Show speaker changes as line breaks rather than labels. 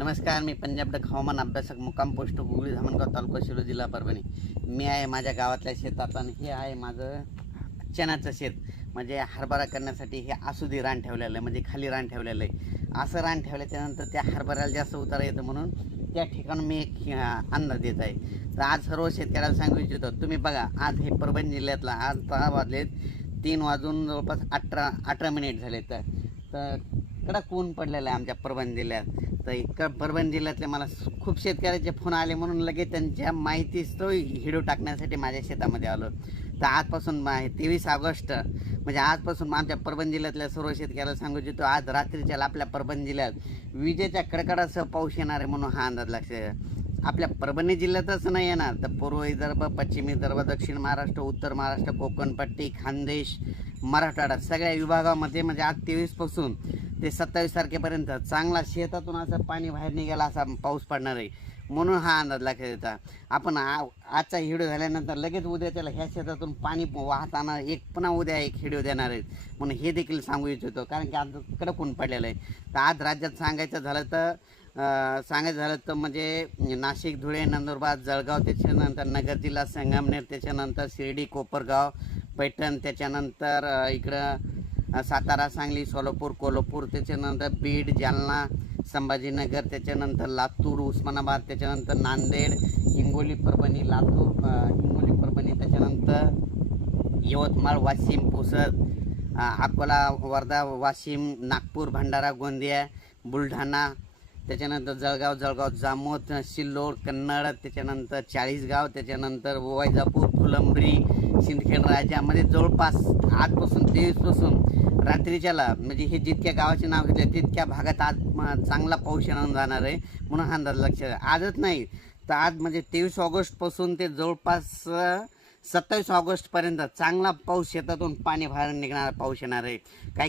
नमस्कार मी पंजाब डक हवामान अभ्यासक मुक्काम पोस्ट गुगळी धामणगाव तालुका शिरो जिल्हा परभणी. मी आहे माझ्या गावातल्या शेतात आणि हे आहे माझं चण्याचं शेत. म्हणजे हरभरा करण्यासाठी हे आसुदी रान ठेवलेलं आहे म्हणजे खाली रान ठेवलेलं आहे. असं रान ठेवल्याच्यानंतर त्या हरभऱ्याला जास्त उतारा येतं म्हणून त्या ठिकाणी मी एक अंदाज देत आहे. तर आज सर्व शेतकऱ्याला सांगू इच्छितो तुम्ही बघा आज हे परभणी जिल्ह्यातला आज दहा वाजलेत तीन वाजून जवळपास अठरा अठरा मिनिट झाले तर कडक ऊन पडलेलं आहे आमच्या परभणी जिल्ह्यात. तर इकडं परभणी जिल्ह्यातले मला खूप शेतकऱ्याचे फोन आले म्हणून लगेच त्यांच्या माहितीच तो हिडू टाकण्यासाठी माझ्या शेतामध्ये आलो. तर आजपासून तेवीस ऑगस्ट म्हणजे आजपासून आमच्या परभणी जिल्ह्यातल्या सर्व शेतकऱ्याला सांगू इच्छितो आज रात्रीच्या आपल्या परभणी जिल्ह्यात विजेच्या कडकडासह पाऊस येणार आहे म्हणून हा अंदाज लक्ष आपल्या परभणी जिल्ह्यातच नाही येणार तर पूर्व विदर्भ पश्चिम विदर्भ दक्षिण महाराष्ट्र उत्तर महाराष्ट्र कोकणपट्टी खानदेश मराठवाडा सगळ्या विभागामध्ये म्हणजे आज तेवीसपासून ते सत्तावीस तारखेपर्यंत. चांगला शेतातून असं पाणी बाहेर निघाला असा पाऊस पडणार आहे. म्हणून हा अंदाज लक्षात येतात आपण आ- आजचा व्हिडिओ झाल्यानंतर लगेच उद्या त्याला ह्या शेतातून पाणी वाहताना एक पुन्हा उद्या एक व्हिडिओ देणार आहेत. म्हणून हे देखील सांगू इच्छितो कारण की आज कडक ऊन पडलेलं आहे. तर आज राज्यात सांगायचं झालं तर सांगायचं झालं तर म्हणजे नाशिक धुळे नंदुरबार जळगाव त्याच्यानंतर नगर जिल्हा संगमनेर त्याच्यानंतर शिर्डी कोपरगाव पैठण त्याच्यानंतर इकडं सातारा सांगली सोलापूर कोल्हापूर त्याच्यानंतर बीड जालना संभाजीनगर त्याच्यानंतर लातूर उस्मानाबाद त्याच्यानंतर नांदेड हिंगोली परभणी लातूर हिंगोली परभणी त्याच्यानंतर यवतमाळ वाशिम पुसद अकोला वर्धा वाशिम नागपूर भंडारा गोंदिया बुलढाणा त्याच्यानंतर जळगाव जळगाव जामोद सिल्लोड कन्नड त्याच्यानंतर चाळीसगाव त्याच्यानंतर वैजापूर फुलंबरी सिंदखेड राजामध्ये जवळपास आजपासून तेवीसपासून रात्रीच्याला म्हणजे हे जितक्या गावाचे नाव घेतले तितक्या भागात आज चांगला पाऊस येणार जाणार आहे म्हणून हा अंदाज लक्षात आजच नाही तर आज म्हणजे तेवीस ऑगस्टपासून ते जवळपास सत्तावीस ऑगस्टपर्यंत चांगला पाऊस शेतातून पाणी बाहेर निघणारा पाऊस येणार आहे. काही